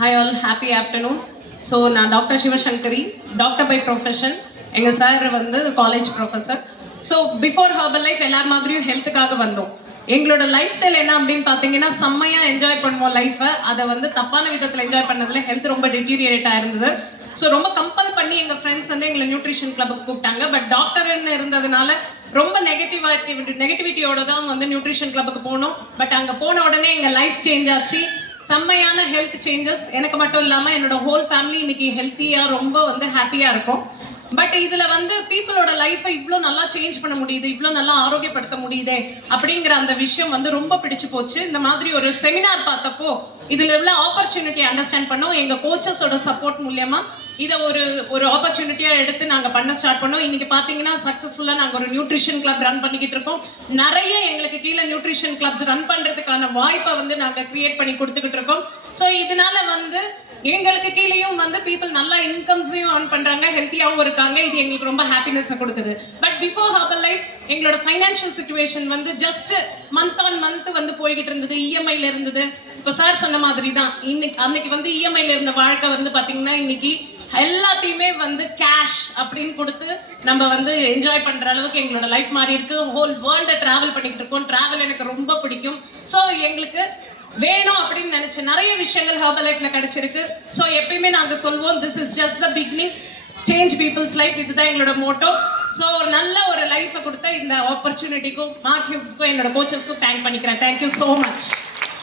Hi all, happy afternoon. So நான் doctor Sivasankari, doctor by profession. எங்கள் sir வந்து college professor. So before herbal life எல்லார் மாதிரியும் ஹெல்த்துக்காக வந்தோம். எங்களோட லைஃப் ஸ்டைல் என்ன அப்படின்னு பார்த்தீங்கன்னா, செம்மையாக என்ஜாய் பண்ணுவோம் லைஃப்பை. அதை வந்து தப்பான விதத்தில் என்ஜாய் பண்ணதில் ஹெல்த் ரொம்ப டிட்டீரியேட் ஆயிருந்தது. ஸோ ரொம்ப கம்பல் பண்ணி எங்கள் ஃப்ரெண்ட்ஸ் வந்து எங்களை நியூட்ரிஷன் கிளப்புக்கு கூப்பிட்டாங்க. பட் டாக்டர்னு இருந்ததுனால ரொம்ப நெகட்டிவிட்டியோட தான் வந்து நியூட்ரிஷன் கிளப்புக்கு போனோம். பட் அங்கே போன உடனே எங்கள் லைஃப் சேஞ்ச் ஆச்சு. செம்மையான ஹெல்த் சேஞ்சஸ். எனக்கு மட்டும் இல்லாமல் என்னோட ஹோல் ஃபேமிலி இன்னைக்கு ஹெல்த்தியாக ரொம்ப வந்து ஹாப்பியாக இருக்கும். பட் இதில் வந்து பீப்புளோட லைஃப்பை இவ்வளோ நல்லா சேஞ்ச் பண்ண முடியுது, இவ்வளோ நல்லா ஆரோக்கியப்படுத்த முடியுதே அப்படிங்கிற அந்த விஷயம் வந்து ரொம்ப பிடிச்சு போச்சு. இந்த மாதிரி ஒரு செமினார் பார்த்தப்போ இதில் உள்ள ஆப்பர்ச்சுனிட்டி அண்டர்ஸ்டாண்ட் பண்ணோம். எங்கள் கோச்சஸோட சப்போர்ட் மூலியமாக இதை ஒரு ஆப்பர்ச்சுனிட்டியாக எடுத்து நாங்கள் பண்ண ஸ்டார்ட் பண்ணோம். இன்றைக்கி பார்த்தீங்கன்னா சக்ஸஸ்ஃபுல்லாக நாங்கள் ஒரு நியூட்ரிஷன் கிளப் ரன் பண்ணிக்கிட்டு இருக்கோம். நிறைய எங்களுக்கு கீழே நியூட்ரிஷன் கிளப்ஸ் ரன் பண்ணுறதுக்கான வாய்ப்பை வந்து நாங்கள் க்ரியேட் பண்ணி கொடுத்துக்கிட்டு இருக்கோம். ஸோ இதனால வந்து எங்களுக்கு கீழேயும் வந்து பீப்புள் நல்லா இன்கம்ஸையும் ஏர்ன் பண்ணுறாங்க, ஹெல்த்தியாகவும் இருக்காங்க. இது எங்களுக்கு ரொம்ப ஹாப்பினஸை கொடுக்குது. பட் பிஃபோர் ஹர்பல் லைஃப் எங்களோட ஃபைனான்ஷியல் சிச்சுவேஷன் வந்து ஜஸ்ட் மந்த் ஆன் மந்த் வந்து போய்கிட்டு இருந்தது, இஎம்ஐல இருந்தது. இப்போ சார் சொன்ன மாதிரி தான் அன்னைக்கு வந்து இஎம்ஐல இருந்த வாழ்க்கை வந்து பார்த்தீங்கன்னா இன்னைக்கு எல்லாத்தையுமே வந்து கேஷ் அப்படின்னு கொடுத்து நம்ம வந்து என்ஜாய் பண்ணுற அளவுக்கு எங்களோட லைஃப் மாறி இருக்கு. ஹோல் வேர்ல்டை ட்ராவல் பண்ணிக்கிட்டு இருக்கோம். ட்ராவல் எனக்கு ரொம்ப பிடிக்கும். ஸோ எங்களுக்கு வேணும் அப்படின்னு நினைச்ச நிறைய விஷயங்கள் ஹர்பல் லைஃப்ல கிடைச்சிருக்கு. ஸோ எப்பயுமே நாங்கள் சொல்வோம், this is just the beginning, change people's life. இதுதான் எங்களோட மோட்டோ. ஸோ நல்ல ஒரு லைஃபை கொடுத்த இந்த ஆப்பர்ச்சுனிட்டிக்கும் மார்க் ஹியூப்ஸ்க்கும் என்னோட கோச்சஸ்க்கும் தேங்க் பண்ணிக்கிறேன். Thank you so much.